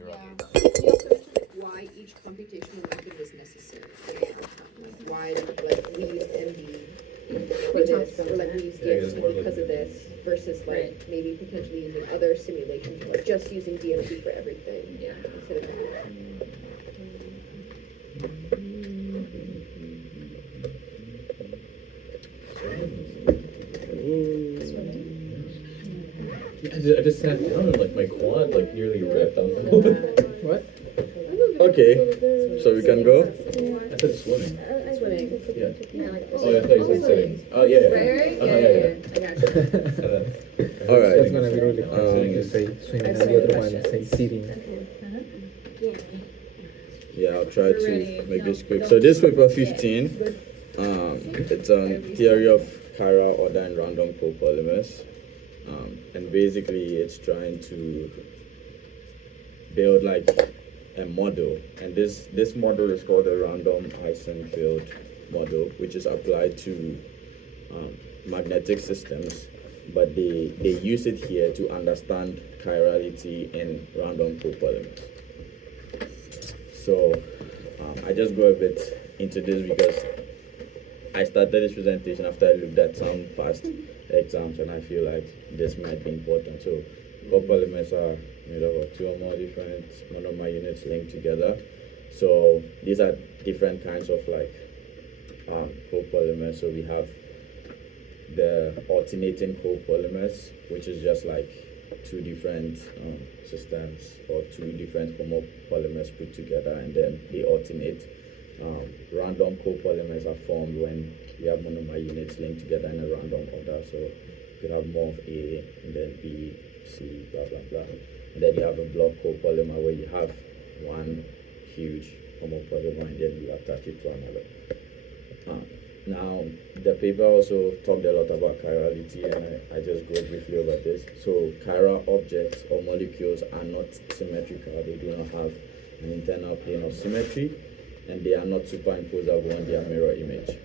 He also mentioned why each computational method was necessary. Like why like we use MD for this, or like we use DMT because of this, versus like maybe potentially using other simulations, or just using DMT for everything. Yeah. Instead of I just sat down and like my quad like nearly ripped. I don't know. What? Okay, so we can go? I said swimming. swimming. Yeah. Oh, yeah, I thought you said sitting. Oh, yeah. Right? Yeah. I got you. Alright. That's gonna be really fun. You say swimming and the other one say sitting. Yeah, I'll try to make this quick. So this paper 15, it's on theory of chiral order and random copolymers. And basically it's trying to build like a model, and this model is called a random Eisenfield model, which is applied to magnetic systems, but they use it here to understand chirality in random copolymers. So I just go a bit into this because I started this presentation after I looked at some past exams, and I feel like this might be important. So copolymers are made up of two or more different monomer units linked together. So these are different kinds of like copolymers. So we have the alternating copolymers, which is just like two different systems or two different homopolymers put together, and then they alternate. Random copolymers are formed when you have monomer units linked together in a random order. So you could have more of A and then B, C, blah blah blah. And then you have a block copolymer where you have one huge homopolymer and then you attach it to another. Now the paper also talked a lot about chirality, and I just go briefly over this. So chiral objects or molecules are not symmetrical. They do not have an internal plane of symmetry, and they are not superimposable on their mirror image.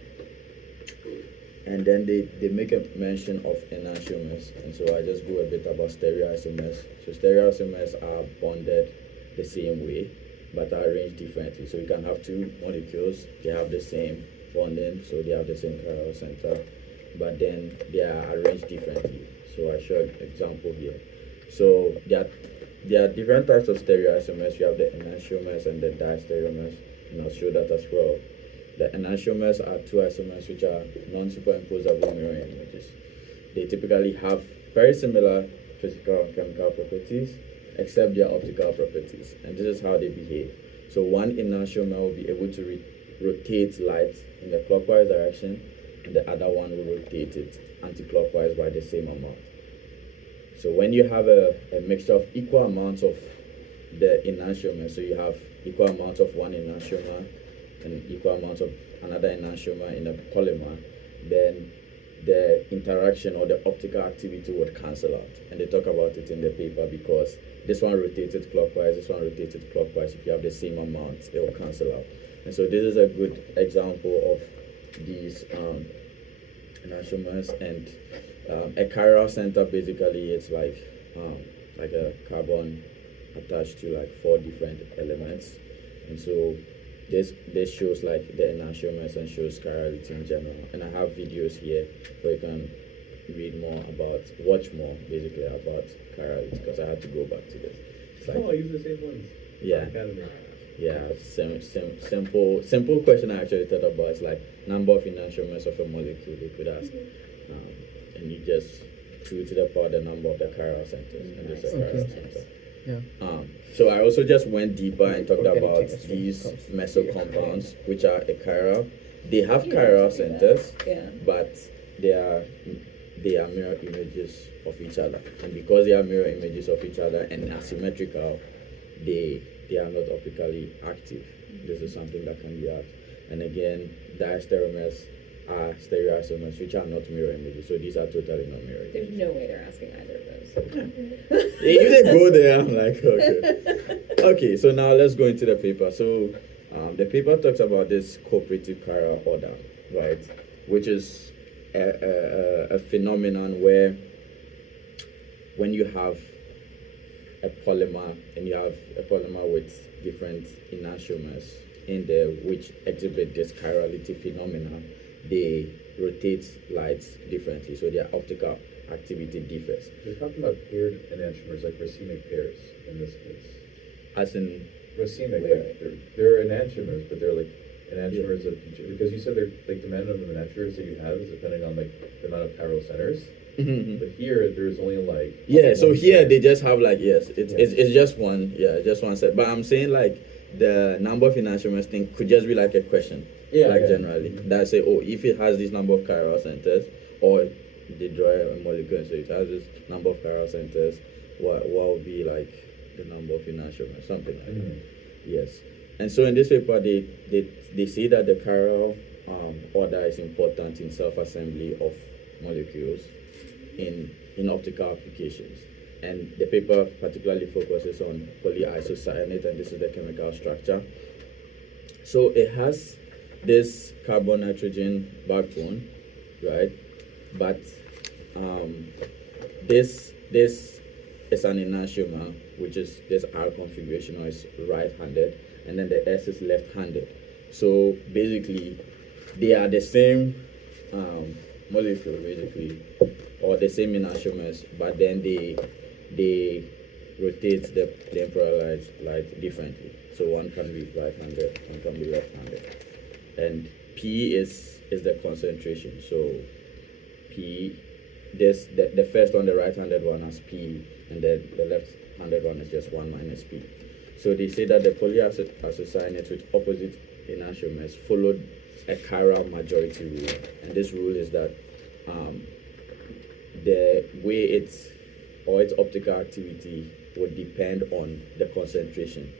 And then they make a mention of enantiomers, and so I just go a bit about stereoisomers. So stereoisomers are bonded the same way, but are arranged differently. So you can have two molecules, they have the same bonding, so they have the same chiral center, but then they are arranged differently. So I show an example here. So there are different types of stereoisomers. You have the enantiomers and the diastereomers, and I'll show that as well. The enantiomers are two isomers which are non-superimposable mirror images. They typically have very similar physical and chemical properties, except their optical properties, and this is how they behave. So one enantiomer will be able to rotate light in the clockwise direction, and the other one will rotate it anti-clockwise by the same amount. So when you have a mixture of equal amounts of the enantiomer, so you have equal amounts of one enantiomer and equal amounts of another enantiomer in a polymer, then the interaction or the optical activity would cancel out. And they talk about it in the paper because this one rotated clockwise, this one rotated clockwise. If you have the same amount, it will cancel out. And so this is a good example of these enantiomers. And a chiral center basically it's like a carbon attached to like four different elements. And so this shows like the enantiomers and shows chirality in general. And I have videos here where you can watch more basically about chirality, because I had to go back to this. It's like, I use the same ones. Yeah. Yeah, simple question I actually thought about. It's like number of enantiomers of a molecule they could ask, and you just 2 to the power the number of the chiral centers, and there's a chiral center. Yeah. So I also just went deeper and talked about these meso compounds, which are a chiral. They have chiral centers, but they are mirror images of each other, and because they are mirror images of each other and asymmetrical, they are not optically active. This is something that can be asked. And again, diastereomers are stereoisomers, which are not mirror images. So these are totally not mirror There's images. no way they're asking either of those. If they go there, I'm like, okay. Okay, so now let's go into the paper. So the paper talks about this cooperative chiral order, right? Which is a phenomenon where when you have a polymer, and you have a polymer with different enantiomers in there which exhibit this chirality phenomena, they rotate lights differently, so their optical activity differs. You're talking about paired enantiomers, like racemic pairs in this case. As in, Racemic, like they're enantiomers, but they're like enantiomers of because you said they're like the amount of enantiomers that you have is depending on like the amount of chiral centers. But here there's only like so here they just have like it's Yeah. just one just one set. But I'm saying like the number of enantiomers thing could just be like a question. Generally. That say, oh, if it has this number of chiral centers, or they draw a molecule and say it has this number of chiral centers, what would be like the number of enantiomers, something like that. Yes. And so in this paper they say that the chiral order is important in self-assembly of molecules in optical applications. And the paper particularly focuses on polyisocyanate, and this is the chemical structure. So it has this carbon nitrogen backbone, right? But this is an enantiomer, which is this R configuration, or is right-handed, and then the S is left-handed. So basically, they are the same molecule, basically, or the same enantiomers, but then they rotate the temporal light differently. So one can be right-handed, one can be left-handed. And P is the concentration. So P, the first one, the right-handed one, has P, and then the left-handed one is just 1 minus P. So they say that the polyisocyanates with opposite enantiomers followed a chiral majority rule, and this rule is that the way its optical activity would depend on the concentration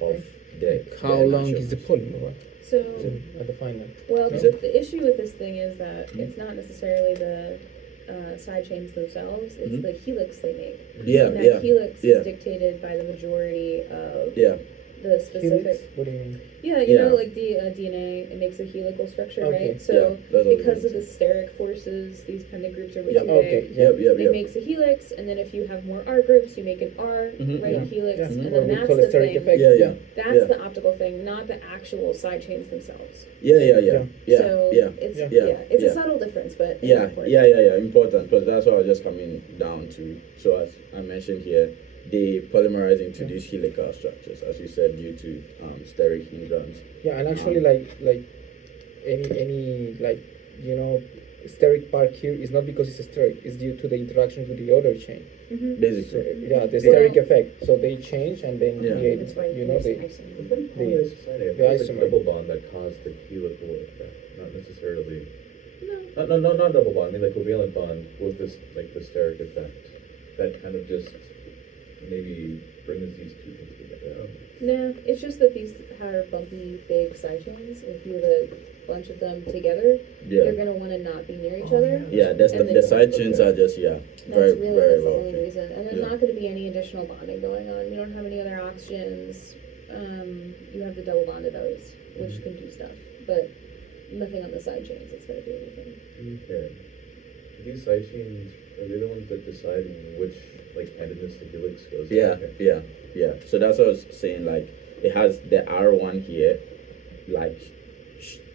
of the How the long is the enantiomers. polymer? So, At the final. well, Is it? the issue with this thing is that it's not necessarily the side chains themselves, it's Mhm. the helix they make. Yeah, And that yeah, helix yeah. is dictated by the majority of yeah, the specific. Helix? What do you mean? Yeah, you know, Yeah. like the DNA, it makes a helical structure, Okay. right? So, yeah. That's what because it of the is. steric forces, these pendant groups are way Yeah. too Okay. big. Yeah. It makes a helix, and then if you have more R groups, you make an R, Mhm, right? yeah, Helix, yeah. and What then we that's call a the steric thing. effect. Yeah. That's Yeah. the optical thing, not the actual side chains themselves. Yeah. So it's it's yeah. a subtle difference, but it's Yeah, important. important, because that's what I was just coming down to. So as I mentioned here, they polymerize into these helical structures, as you said, due to steric hindrance. Yeah, and actually, like any like steric part here is not because it's steric; it's due to the interaction with the other chain. Mm-hmm. So Basically, yeah, the Well- steric effect. So they change and then Yeah. create, That's why you know, the the But then The- polyisocyanates, the it's isomer. like double bond that caused the helical effect, not necessarily. No. Not double bond. I mean, like covalent bond with this, like the steric effect, that kind of just maybe brings these two things together. No, it's just that these are bumpy, big side chains. If you have a bunch of them together, they're yeah, gonna want to not be near each other. yeah. That's And the then- side chains are just That's very really very that's the low. only reason. And there's Yeah. not going to be any additional bonding going on. You don't have any other oxygens. You have the double bonded O's, which can do stuff, but nothing on the side chains that's going to do anything. Okay. These side chains, are they the ones that decide which like handedness the helix goes? Yeah, Okay. yeah. So that's what I was saying. Like it has the R1 here, like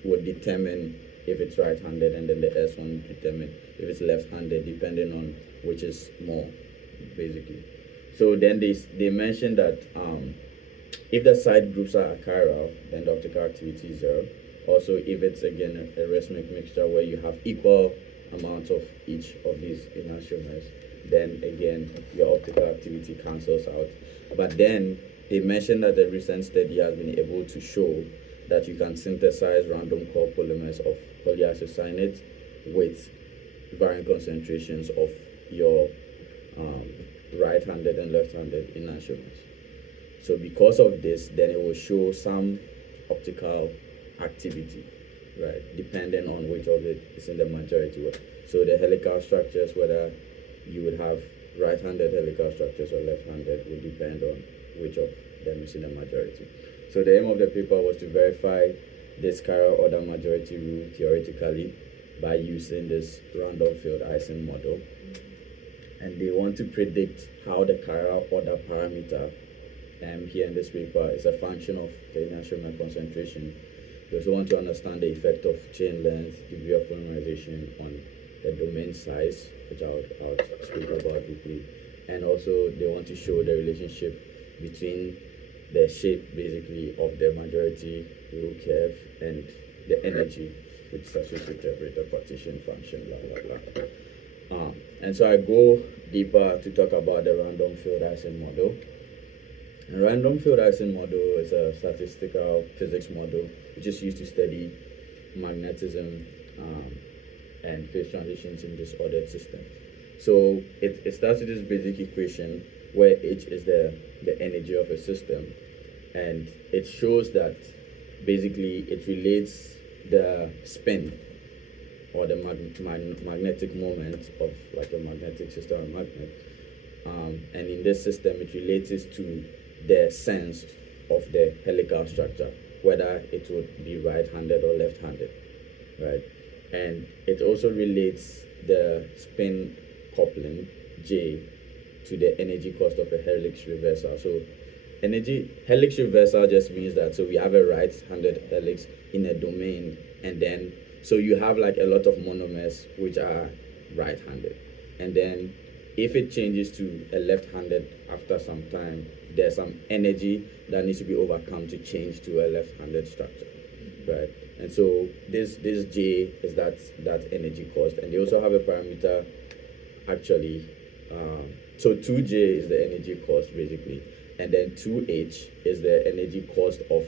would determine if it's right-handed, and then the S1 would determine if it's left-handed, depending on which is more, basically. So then they mentioned that if the side groups are achiral, then the optical activity is 0. Also, if it's again a racemic mixture where you have equal amounts of each of these enantiomers, then again your optical activity cancels out. But then they mentioned that a recent study has been able to show that you can synthesize random core polymers of polyisocyanates with varying concentrations of your right-handed and left-handed enantiomers. So because of this, then it will show some optical activity, right, depending on which of it is in the majority. So the helical structures, whether you would have right-handed helical structures or left-handed, will depend on which of them is in the majority. So the aim of the paper was to verify this chiral order majority rule theoretically by using this random field Ising model. and they want to predict how the chiral order parameter here in this paper is a function of the inertial moment concentration. They also want to understand the effect of chain length, degree of polymerization on the domain size, which I'll speak about briefly. And also they want to show the relationship between the shape basically of the majority rule curve and the energy which is associated with the partition function, blah blah blah. And so I go deeper to talk about the random field Ising model. A random field Ising model is a statistical physics model which is used to study magnetism and phase transitions in disordered systems. So it starts with this basic equation where H is the energy of a system, and it shows that basically it relates the spin or the magnetic moment of like a magnetic system or magnet, and in this system it relates it to the sense of the helical structure, whether it would be right-handed or left-handed, right? And it also relates the spin coupling J to the energy cost of a helix reversal. So helix reversal just means that so we have a right-handed helix in a domain, and then so you have like a lot of monomers which are right-handed, and then if it changes to a left-handed after some time, there's some energy that needs to be overcome to change to a left-handed structure, right? And so this J is that energy cost, and they also have a parameter actually. So 2J is the energy cost basically, and then 2H is the energy cost of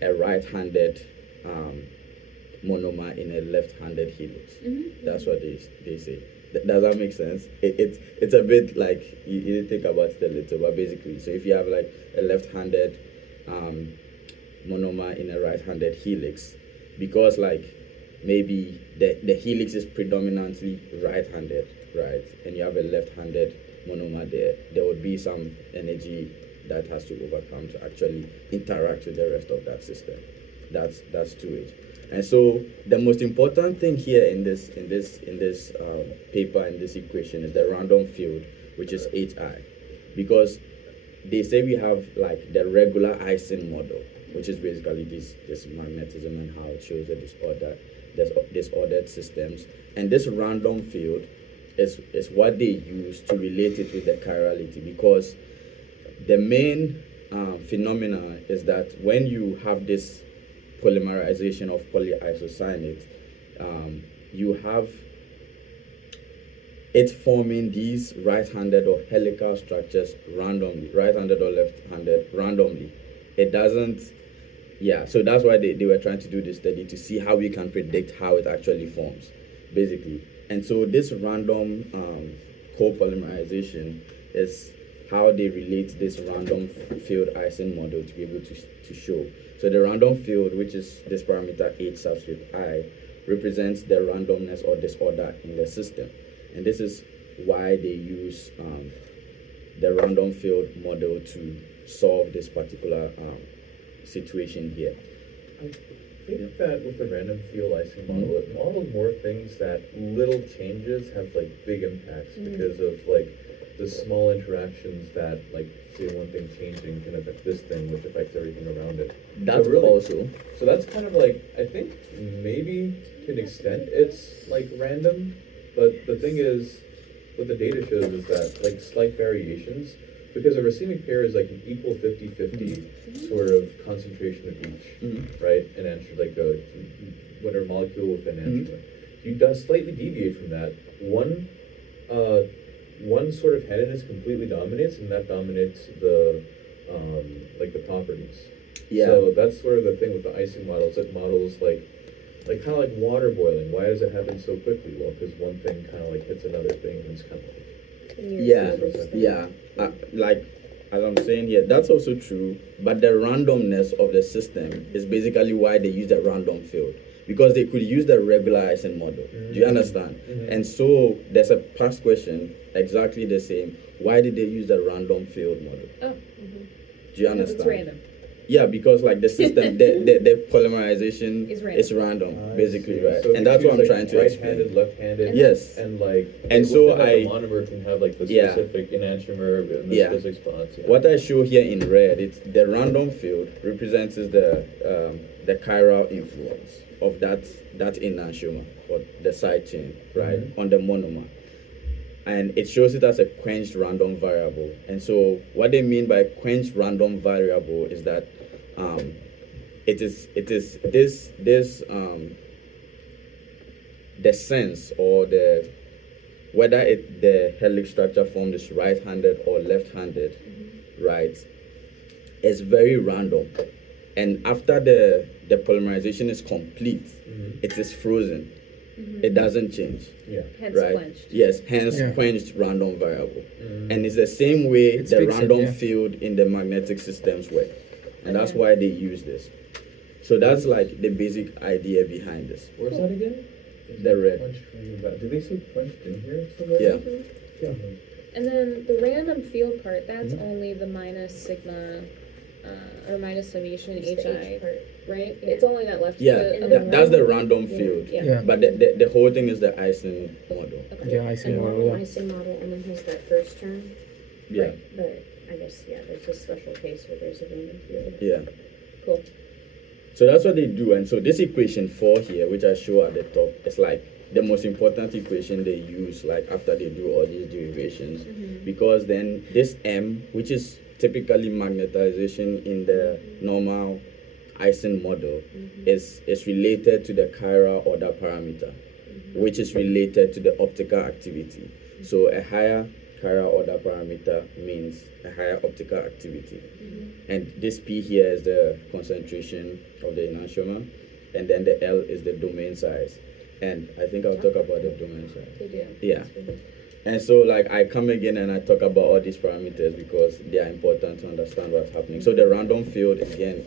a right-handed monomer in a left-handed helix. Mm-hmm. That's what they say. Does that make sense? It's a bit like you need to think about it a little, but basically, so if you have like a left-handed monomer in a right-handed helix, because like maybe the helix is predominantly right-handed, right, and you have a left-handed monomer there would be some energy that has to overcome to actually interact with the rest of that system. That's 2H. And so the most important thing here in this paper, in this equation, is the random field, which is HI, because they say we have like the regular Ising model, which is basically this magnetism and how it shows the disordered systems, and this random field is what they use to relate it with the chirality, because the main phenomena is that when you have this polymerization of polyisocyanates, you have it forming these right-handed or helical structures randomly, right-handed or left-handed randomly. It doesn't, so that's why they were trying to do this study to see how we can predict how it actually forms, basically. And so this random co-polymerization is how they relate this random field Ising model to be able to show. So the random field, which is this parameter H subscript I, represents the randomness or disorder in the system. And this is why they use the random field model to solve this particular situation here. I think that with the random field Ising model, it modeled more things that little changes have like big impacts because of like the small interactions that like say one thing changing can affect this thing, which affects everything around it. That's really, also. So that's kind of like, I think maybe to an extent it's like random, but the thing is, what the data shows is that like slight variations, because a racemic pair is like an equal 50-50 sort of concentration of each, right? An answer like a whatever molecule with an answer. You does slightly deviate from that. One sort of headedness completely dominates, and that dominates the like the properties. Yeah. So that's sort of the thing with the Ising model. It's like models like kind of like water boiling. Why does it happen so quickly? Well, because one thing kind of like hits another thing, and it's kind of like like as I'm saying here, that's also true, but the randomness of the system is basically why they use the random field, because they could use the regular Ising model. Do you understand? And so there's a past question exactly the same. Why did they use the random field model? Oh. Do you understand? It's random. Yeah, because like the system, the polymerization Is random, I basically, see. right? So if And you that's what choose, I'm trying to right-handed, explain. left-handed. Yes. And like, And so within that, I- the monomer can have like the Yeah. specific enantiomer and the Yeah. specific spots. Yeah. What I show here in red, it's the random field represents the chiral influence of that enantiomer or the side chain, right, on the monomer. And it shows it as a quenched random variable. And so what they mean by quenched random variable is that it is this the sense or the whether the helix structure formed is right-handed or left-handed, right, is very random. And after the polymerization is complete, it is frozen. It doesn't change. Yeah. Hence Right. quenched. Yes, hence Yeah. quenched random variable. And it's the same way It's the fixed, random yeah. field in the magnetic systems work. And that's Okay. why they use this. So that's like the basic idea behind this. Where's that again? The red. Quenched from your back. Did they say quenched in here somewhere? Yeah. Yeah. And then the random field part, that's only the minus sigma, or minus summation It's the HI, H part. right? It's only that left. Yeah, the that's the random- random field. Yeah. Yeah. But the whole thing is the Eisen model. Okay. Yeah, I see A more. normal Yeah. Ising model only has that first term. Yeah. Right, but I guess, yeah, there's a special case where there's a random field. Yeah. Cool. So that's what they do. And so this equation 4 here, which I show at the top, is like the most important equation they use like after they do all these derivations. Because then this M, which is typically magnetization in the normal Eisen model, is related to the chiral order parameter, which is related to the optical activity. So a higher chiral order parameter means a higher optical activity. And this P here is the concentration of the enantiomer, and then the L is the domain size. And I think I'll talk about the domain size. They do. Yeah. And so like I come again and I talk about all these parameters because they are important to understand what's happening. So the random field, again,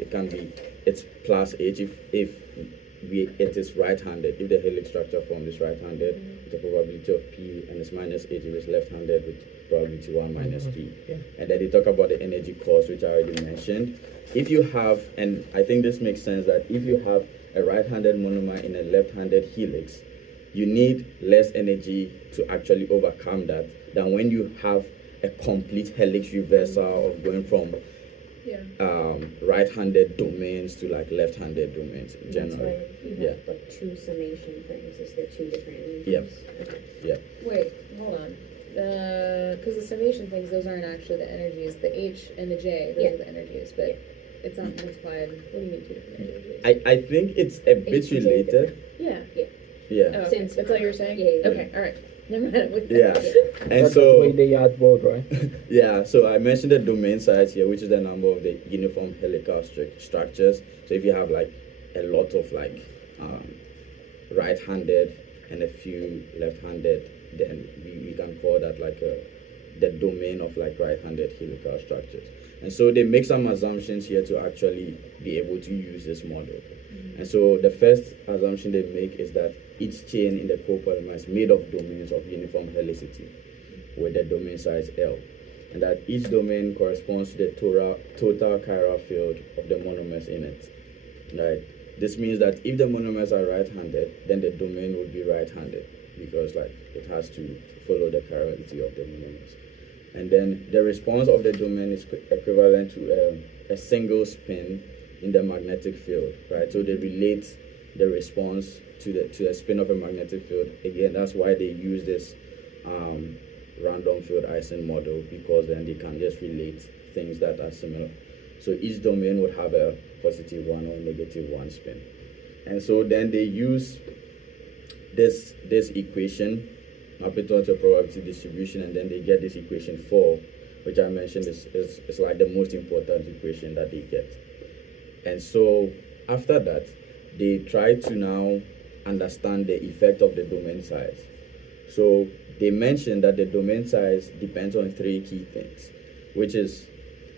it's plus H if it is right-handed. If the helix structure form is right-handed, with a probability of P, and it's minus H if it's left-handed with probability 1 minus P. Yeah. And then they talk about the energy cost, which I already mentioned. If you have, and I think this makes sense, that if you have a right-handed monomer in a left-handed helix, you need less energy to actually overcome that than when you have a complete helix reversal of going from right-handed domains to like left-handed domains That's generally. why you have Yeah. like two summation things, is there two different energies? Yep. Okay. Yeah. Wait, hold on. Because the summation things, those aren't actually the energies. The H and the J, those Yeah. are the energies, but it's not multiplied. What do you mean two different energies? I think it's a bit H and J related. Yeah. Yeah. Oh, okay. Since- That's all you were saying? Yeah, yeah, Okay, all right. Never mind. I'm with you. Yeah. And That's the way so they add both, right? yeah, so I mentioned the domain size here, which is the number of the uniform helical structures. So if you have like a lot of like right-handed and a few left-handed, then we can call that like the domain of like right-handed helical structures. And so they make some assumptions here to actually be able to use this model. And so the first assumption they make is that each chain in the copolymer is made of domains of uniform helicity with the domain size L, and that each domain corresponds to the total chiral field of the monomers in it. Right? This means that if the monomers are right-handed, then the domain would be right-handed because like it has to follow the chirality of the monomers. And then the response of the domain is equivalent to a single spin in the magnetic field, right? So they relate the response to the spin of a magnetic field. Again, that's why they use this random field Eisen model, because then they can just relate things that are similar. So each domain would have a positive 1 or negative 1 spin. And so then they use this equation, map it onto a probability distribution, and then they get this equation 4, which I mentioned is like the most important equation that they get. And so after that, they try to now understand the effect of the domain size. So they mentioned that the domain size depends on 3 key things, which is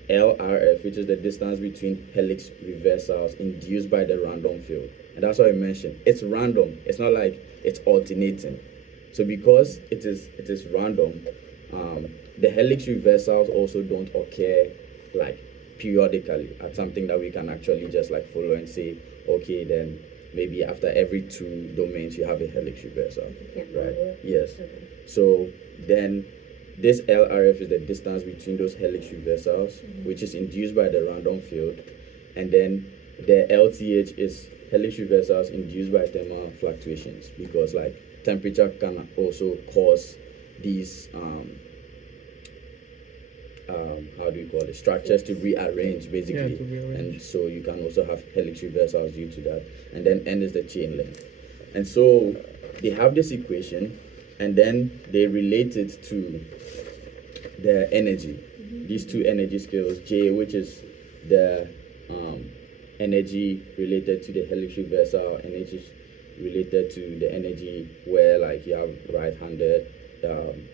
LRF, which is the distance between helix reversals induced by the random field. And that's what I mentioned. It's random. It's not like it's alternating. So because it is random, the helix reversals also don't occur like periodically at something that we can actually just like follow and say, okay, then maybe after every 2 domains you have a helix reversal, right? Yes. Okay. So then this LRF is the distance between those helix reversals, which is induced by the random field, and then the LTH is helix reversals induced by thermal fluctuations, because like temperature can also cause these how do you call it, structures to rearrange basically, to rearrange. and so you can also have helix reversals due to that. And then N is the chain length, and so they have this equation, and then they relate it to the energy, these 2 energy scales, J, which is the energy related to the helix reversal, energy related to the energy where like you have right-handed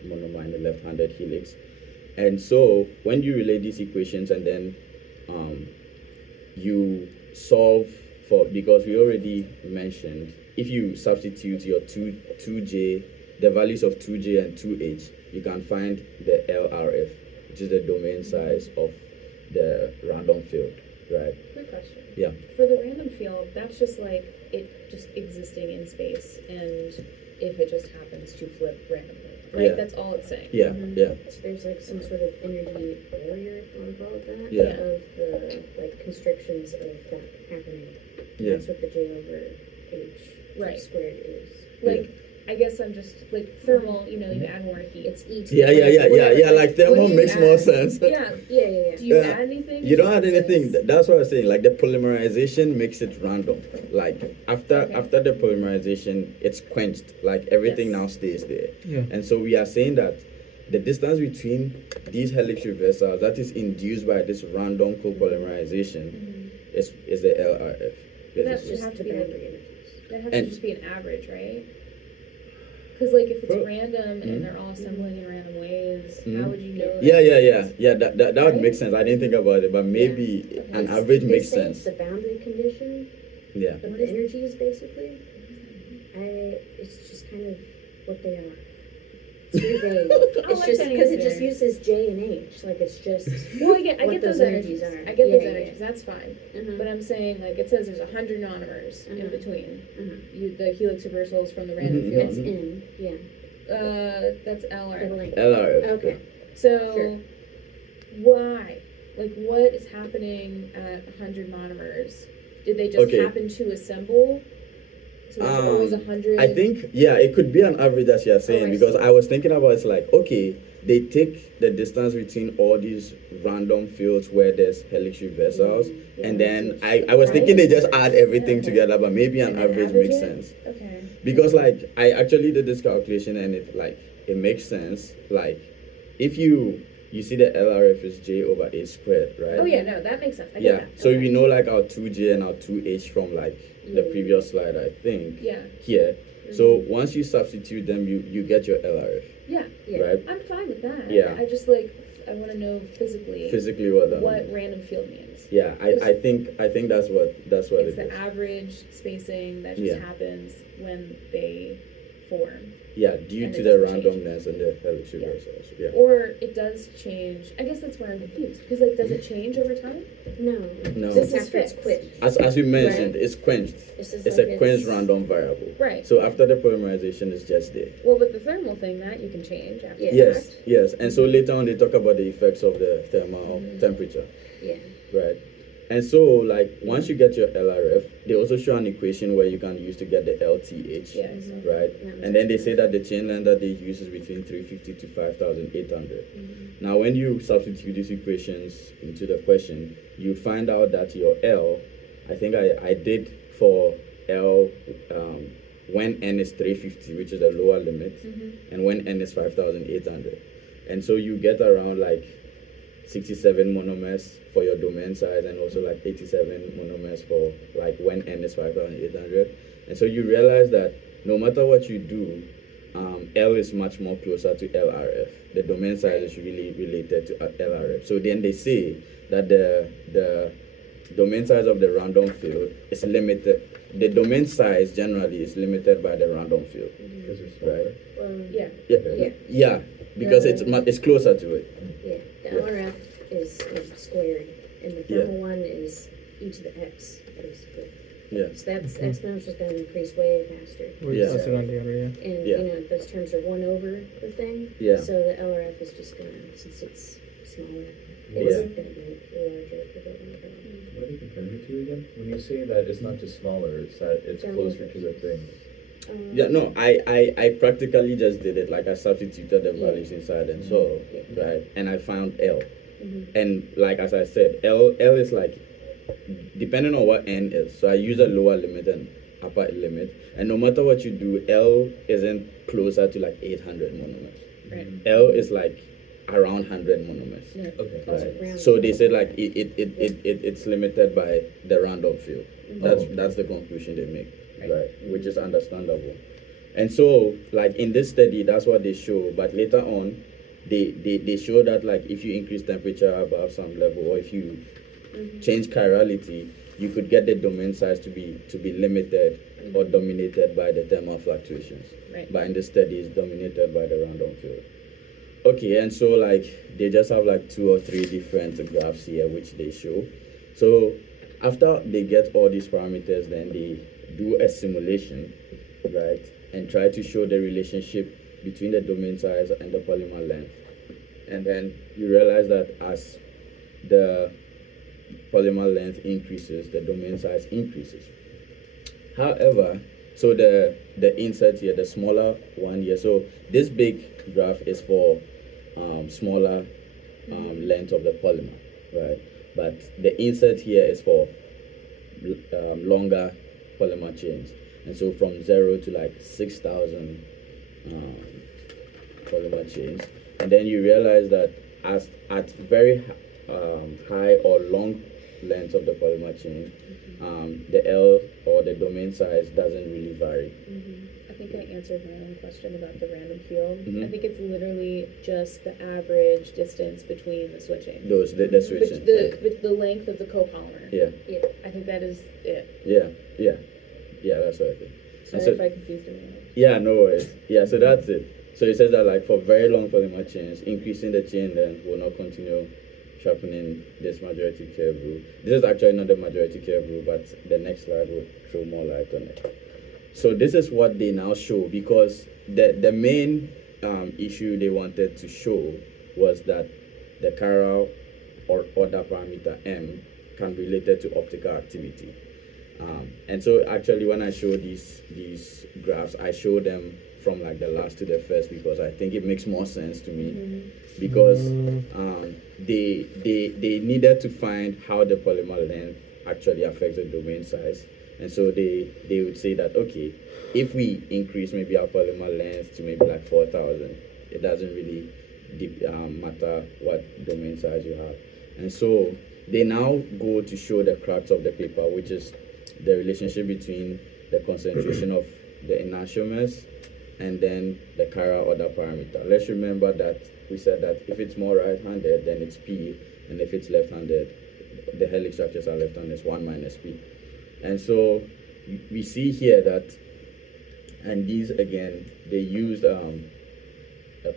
monomer and a left-handed helix. And so when you relate these equations and then you solve for, because we already mentioned, if you substitute your 2J, the values of 2J and 2H, you can find the LRF, which is the domain size of the random field, right? Quick question. Yeah. For the random field, that's just like it just existing in space, and if it just happens to flip randomly, right? Yeah. That's all it's saying. Yeah, yeah. So there's like some sort of energy barrier, if you want to call it that, Yeah. of the like constrictions of that happening. Yeah. That's what the J over H Right. squared is. Like, I guess I'm just like thermal. You know, you add more heat. It's E. Yeah. Like thermal What do you makes more add? sense. Yeah. Yeah. Do you Yeah. add anything? You don't add Just anything. says- That's what I was saying. Like the polymerization makes it random. Like after Okay. after the polymerization, it's quenched. Like everything Yes. now stays there. Yeah. And so we are saying that the distance between these helix reversals that is induced by this random copolymerization is the LRF. But that basically. should have to the be boundary like, energies. that has And- to just be an average, right? Because like if it's Well, random and they're all assembling in random ways, Mhm. how would you know? Yeah. That would Right? make sense. I didn't think about it, but maybe an It's- average they makes say sense. It's the boundary condition Yeah. of the energies, basically. It's just kind of what they are. It's too vague. I'll It's let just that because it answer. just uses J and H, like it's just. Well, I get what those those energies. energies are. I get those Yeah, energies. That's fine. Uh-huh. But I'm saying like it says there's 100 monomers in Mhm. between. Uh-huh. The helix reversals from the random Mhm. field. It's N, yeah. That's LR. Double A. LRF. Okay. So Sure. why? Like what is happening at 100 monomers? Did they just Okay. happen to assemble? So there's always 100. I think, yeah, it could be an average as you're saying, I because see. I was thinking about it's like, okay, they take the distance between all these random fields where there's helix reversals, Yeah, and then that's I was thinking they Right? just add everything Yeah. together, but maybe an And then average average makes it? sense. Okay. Because like I actually did this calculation and it makes sense. Like if you see the LRF is J over H squared, right? Oh yeah, no, that makes sense. I Yeah. get that. So Okay. we know like our 2J and our 2H from like the Yeah. previous slide, I think. Yeah. Here. So once you substitute them, you get your LRF, Yeah. Yeah. right? I'm fine with that. Yeah. I just like I want to know physically Physically, what? what random field means. Yeah, I think that's what It's it the is. average spacing that just Yeah. happens when they form. Yeah, due and to it the doesn't change. randomness and the helix Yeah. reversals. Yeah. Or it does change. I guess that's where I'm confused. Because like does it change over time? No. No. This is After it's fixed. quit. As we mentioned, Right. it's quenched. It's just It's like a quenched random variable. Right. So after the polymerization, it's just there. Well, but the thermal thing that you can change after Yeah. the Yes, fact. yes. And so later on, they talk about the effects of the thermal temperature, Yeah. right? And so, like, once you get your LRF, they also show an equation where you can use to get the LTH, Yeah. I saw. right? Yeah, And then they say that the chain length that they use is between 350 to 5,800. Now, when you substitute these equations into the question, you find out that your L, I think I did for L when N is 350, which is the lower limit, and when N is 5,800. And so you get around like 67 monomers for your domain size and also like 87 monomers for like when N is 5,800. And so you realize that no matter what you do, L is much more closer to LRF. The domain size is really related to LRF. So then they say that the domain size of the random field is limited. The domain size generally is limited by the random field, Because it's smaller. right? Yeah. Yeah, because it's closer to it. Yeah. The LRF is squared, and the Yeah. thermal one is e to the x, basically. Yeah. So that's Mhm. exponential is going to increase way faster. We Yeah. answered on the other, yeah. And Yeah. you know those terms are 1 over the thing. Yeah. So the LRF is just gonna, since it's smaller, What it's Yeah. gonna be larger for the longer one. What are you comparing it to again? When you say that it's not just smaller, it's that it's closer to the thing. Yeah, no, I practically just did it. Like I substituted the values inside and so, right? And I found L. And like as I said, L is like depending on what n is. So I use a lower limit and upper limit. And no matter what you do, L isn't closer to like 800 monomers. Right. L is like around 100 monomers. Yeah. Okay. Right. Round. So they said like it's limited by the random field. That's the conclusion they make, right? Which is understandable. And so like in this study, that's what they show. But later on, they show that like if you increase temperature above some level, or if you change chirality, you could get the domain size to be limited or dominated by the thermal fluctuations. Right. But in the study, it's dominated by the random field. Okay, and so like they just have like 2 or 3 different graphs here which they show. So after they get all these parameters, then they do a simulation, right, and try to show the relationship between the domain size and the polymer length. And then you realize that as the polymer length increases, the domain size increases. However, so the insert here, the smaller one here, so this big graph is for smaller length of the polymer, right? But the insert here is for longer polymer chains, and so from 0 to like 6,000 polymer chains, and then you realize that as at very high or long length of the polymer chain, the L or the domain size doesn't really vary. I think I answered my own question about the random field. Mhm. I think it's literally just the average distance between the switching. The switching. The length of the copolymer. Yeah, I think that is it. yeah, that's what I think. Sorry so- if I confused anyone. Yeah, no worries. Yeah, so that's it. So it says that like for very long polymer chains, increasing the chain length will not continue sharpening this majority curve rule. This is actually not the majority curve rule, but the next slide will throw more light on it. So this is what they now show, because the main issue they wanted to show was that the chiral or other parameter M can be related to optical activity. And so actually when I show these graphs, I show them from like the last to the first because I think it makes more sense to me, because they needed to find how the polymer length actually affects the domain size. And so they would say that, okay, if we increase maybe our polymer length to maybe like 4,000, it doesn't really matter what domain size you have. And so they now go to show the crux of the paper, which is the relationship between the concentration of the enantiomers and then the chiral order parameter. Let's remember that we said that if it's more right-handed, then it's P, and if it's left-handed, the helix structures are left-handed, it's 1 minus P. And so we see here that, and these again, they used a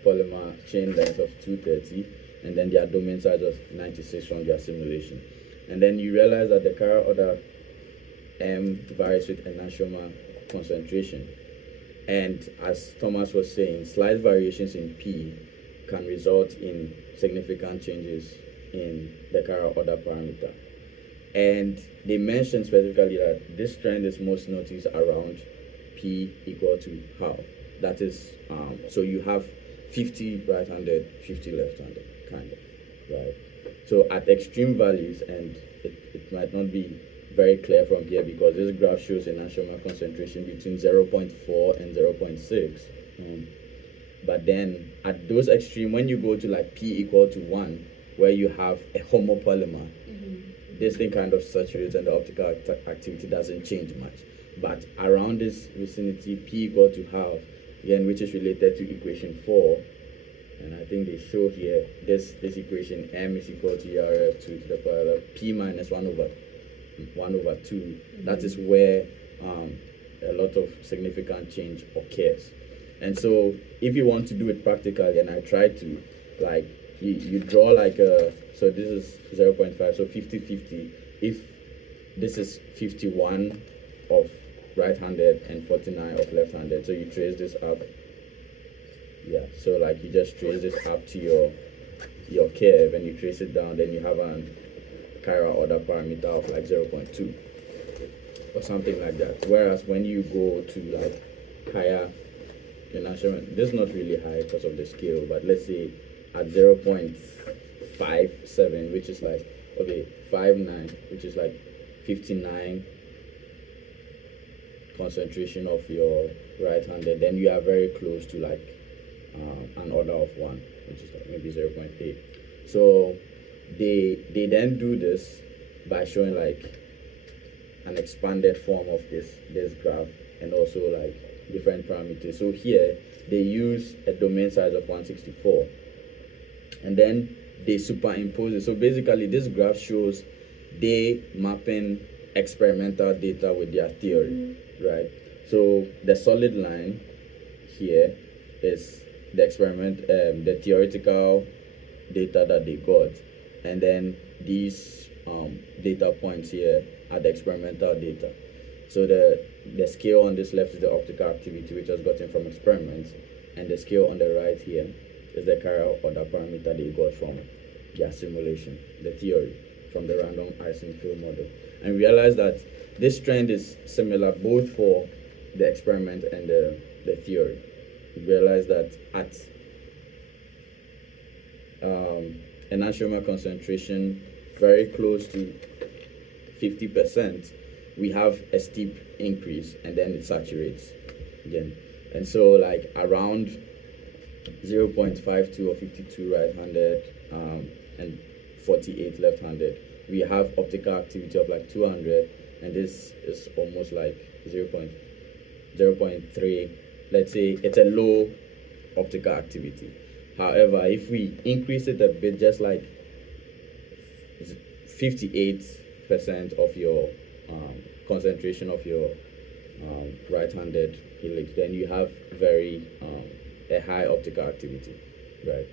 polymer chain length of 230, and then their domain size was 96 from their simulation. And then you realize that the chiral order M varies with enantiomer concentration. And as Thomas was saying, slight variations in P can result in significant changes in the chiral order parameter. And they mentioned specifically that this trend is most noticed around P equal to half. That is, so you have 50 right-handed, 50 left-handed, kind of, right? So at extreme values, and it might not be very clear from here because this graph shows enantiomer concentration between 0.4 and 0.6. But then at those extreme, when you go to like P equal to 1, where you have a homopolymer, this thing kind of saturates and the optical activity doesn't change much. But around this vicinity, P equal to half, again, which is related to equation 4, and I think they show here this equation, M is equal to ERF 2 to the power of P minus 1 over 2. That is where a lot of significant change occurs. And so if you want to do it practically, and I tried to, like, you draw like a, so this is 0.5, so 50-50. If this is 51 of right-handed and 49 of left-handed, so you trace this up. Yeah, so like you just trace this up to your curve and you trace it down, then you have an chiral order parameter of like 0.2 or something like that. Whereas when you go to like higher enhancement, this is not really high because of the scale, but let's say at 0.57, which is like, okay, 59, which is like 59 concentration of your right-handed, then you are very close to like an order of 1, which is like maybe 0.8. So they then do this by showing like an expanded form of this graph and also like different parameters. So here they use a domain size of 164 and then they superimpose it. So basically this graph shows they mapping experimental data with their theory, right? So the solid line here is the experiment, the theoretical data that they got, and then these data points here are the experimental data. So the scale on this left is the optical activity which was gotten from experiments, and the scale on the right here is the chiral order parameter they got from their simulation, the theory from the random Ising field model. And realize that this trend is similar both for the experiment and the theory. We realize that at enantiomer concentration very close to 50%, we have a steep increase and then it saturates again. And so like around 0.52 or 52 right-handed and 48 left-handed, we have optical activity of like 200, and this is almost like 0.3. Let's say it's a low optical activity. However, if we increase it a bit, just like 58% of your concentration of your right-handed helix, then you have very a high optical activity, right?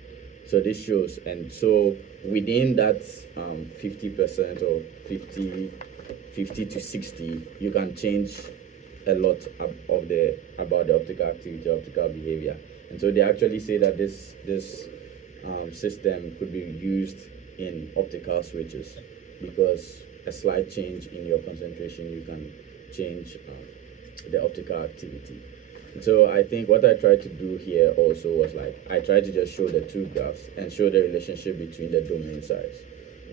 So this shows, and so within that 50% or 50 to 60, you can change a lot about the optical activity, optical behavior. And so they actually say that this system could be used in optical switches, because a slight change in your concentration, you can change the optical activity. So I think what I tried to do here also was like, I tried to just show the two graphs and show the relationship between the domain size,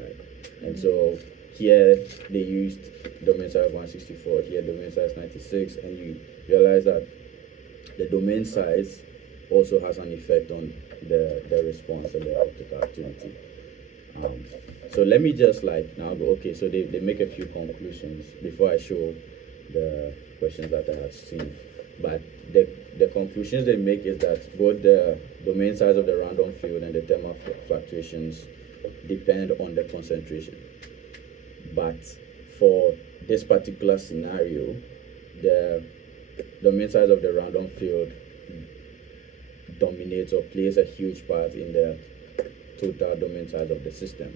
right? And so here they used domain size 164, here domain size 96, and you realize that the domain size also has an effect on the response and the optical activity. So let me just like now go, okay, so they make a few conclusions before I show the questions that I had seen. But the conclusions they make is that both the domain size of the random field and the thermal fluctuations depend on the concentration. But for this particular scenario, the domain size of the random field dominates or plays a huge part in the total domain size of the system.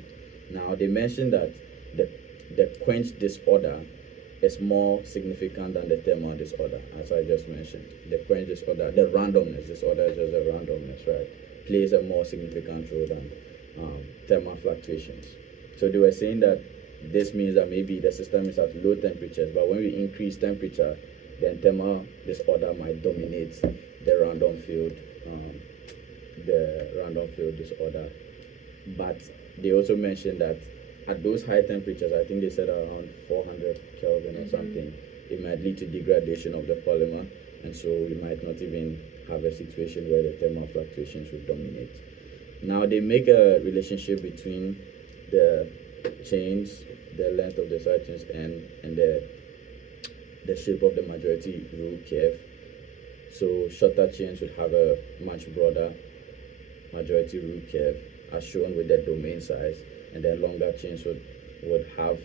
Now they mentioned that the quench disorder is more significant than the thermal disorder, as I just mentioned. The quench disorder, the randomness disorder is just the randomness, right? Plays a more significant role than thermal fluctuations. So they were saying that this means that maybe the system is at low temperatures, but when we increase temperature, then thermal disorder might dominate the random field disorder. But they also mentioned that at those high temperatures, I think they said around 400 Kelvin or something, it might lead to degradation of the polymer, and so we might not even have a situation where the thermal fluctuations will dominate. Now they make a relationship between the chains, the length of the side chains, and the shape of the majority rule curve. So shorter chains would have a much broader majority rule curve, as shown with the domain size, and then longer chains would have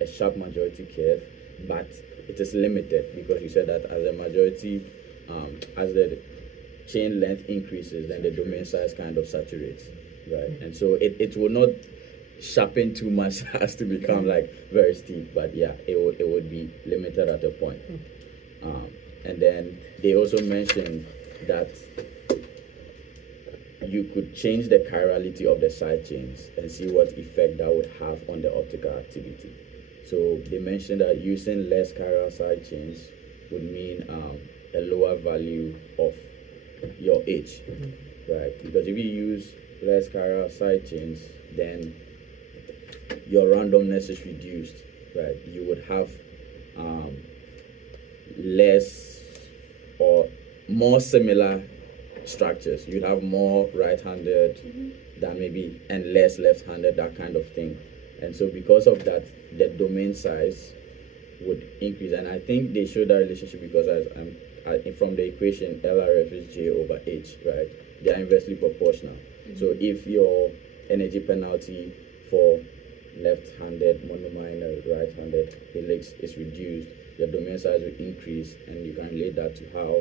a sharp majority curve, but it is limited because you said that as the majority, as the chain length increases, then the domain size kind of saturates. right? And so it will not sharpen too much as to become like very steep, but yeah, it would be limited at a point. And then they also mentioned that you could change the chirality of the side chains and see what effect that would have on the optical activity. So they mentioned that using less chiral side chains would mean a lower value of your H, right? Because if you use less chiral side chains, then your randomness is reduced, right? You would have less or more similar structures. You'd have more right-handed than maybe and less left-handed, that kind of thing. And so because of that, the domain size would increase. And I think they showed that relationship because from the equation LRF is J over H, right? They are inversely proportional. So if your energy penalty for left-handed monomer and right-handed helix is reduced, your domain size will increase, and you can relate that to how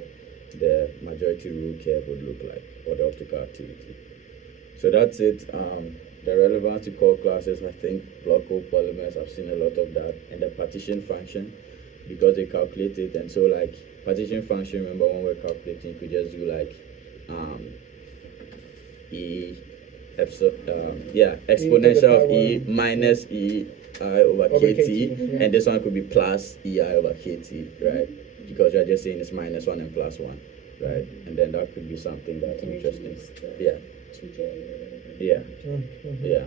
the majority rule curve would look like, or the optical activity. So that's it. The relevance to core classes, I think block hole polymers, I've seen a lot of that, and the partition function, because they calculate it, and so like partition function, remember when we're calculating, you could just do like exponential of E minus E I over KT, and this one could be plus EI over KT, right? Because you're just saying it's minus 1 and plus 1, right? And then that could be something that's interesting. Yeah. Yeah.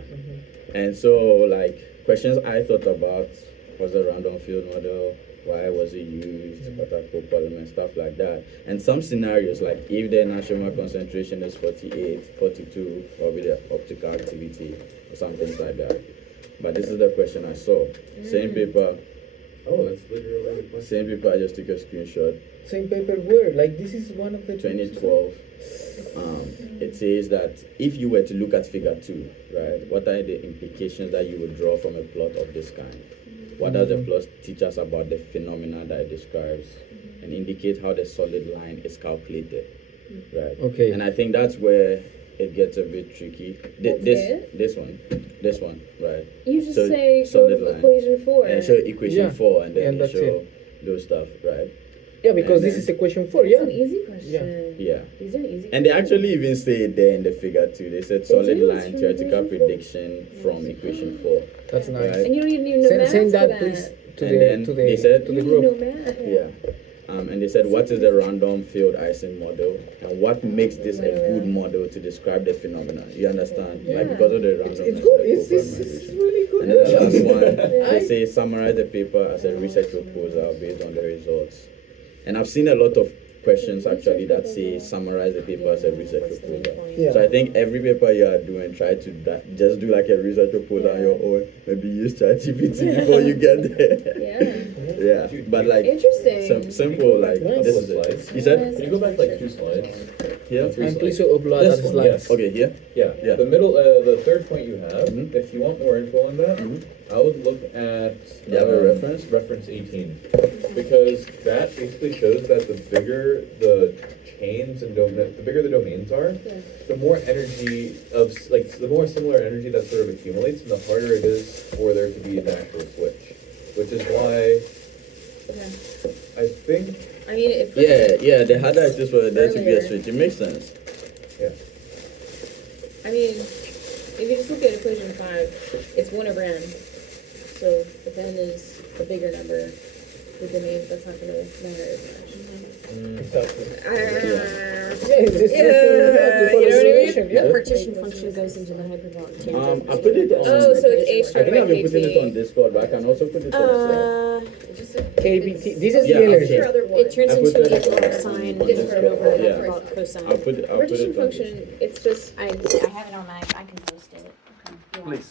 And so, like, questions I thought about was the random field model, why was it used, what are copolymer, stuff like that. And some scenarios, like if the national concentration is 48, 42, what will be the optical activity, or something like that. But this is the question I saw. Same paper. Oh, that's literally the question. Same paper, I just took a screenshot. Same paper where? Like this is one of the 2012. It says that if you were to look at figure 2, right, what are the implications that you would draw from a plot of this kind? What does the plot teach us about the phenomena that it describes and indicate how the solid line is calculated, right? Okay. And I think that's where it gets a bit tricky. This one, right? You just So, say go solid to line. equation 4. And show equation Yeah. 4, and then Yeah, you that's show those stuff, right? Yeah, because And this then- is equation 4, It's yeah. an easy question. Yeah. These are easy. And they questions. actually even say it there in the figure too. They said They solid do? It's line from theoretical equation 4? prediction from equation 4. That's nice. Right. And you don't even need no math Send for that that. please to And then the they said- to You the need no group. math. Yeah. And they said, what is the random field Ising model, and what makes this a good model to describe the phenomenon? You understand? Like because of the randomness. It's good. the It's really good. And then the last one, they say summarize the paper as a research proposal based on the results. And I've seen a lot of questions actually that say summarize the paper as a research proposal. Yeah. So I think every paper you are doing, try to just do like a research proposal on your own. Maybe use ChatGPT before you get there. Yeah. Yeah, but like Interesting. simple like this is Slides. it. You said Can you go back like 2 slides? here? Three And please slides. upload This that one, slide. yes. Okay, here. Yeah, Yeah. the middle, the third point you have, Mhm. if you want more info on that, I would look at Do you have a reference? reference 18, because that basically shows that the bigger the chains and the bigger the domains are, the more energy the more similar energy that sort of accumulates, and the harder it is for there to be an actual switch. Which is why I think I mean, it Yeah, the harder it is for there to be a Earlier. switch. It makes sense. I mean, if you just look at equation 5, it's 1 over n. So if n is a bigger number, the domain, that's not going to matter as much. Exactly. Ah. Yeah, it's just Yeah, to you know what I mean? solution, The yeah. partition function goes into the hyperbolic tangent. I put it on. Oh, so it's h I squared think by I've been putting it on kt. Discord, but I can also put it on the KBT. This is Yeah, the okay. energy. It turns I put into that- a hyperbolic sine and Different. turn over a Yeah. hyperbolic cosine. I'll put it Partition on. function, it's just I have it on my, I can post it. Please.